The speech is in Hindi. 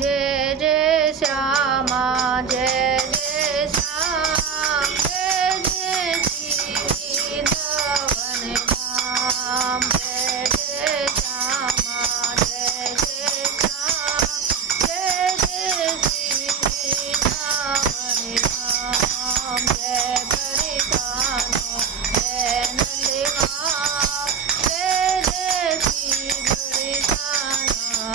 जय जय श्यामा जय जय श्याम जय जय श्री धवन धाम जय जय श्यामा जय जय श्याम जय जय श्री धवन धाम जय बलिदानो जय नंदगांव जय जय श्री बलिदाना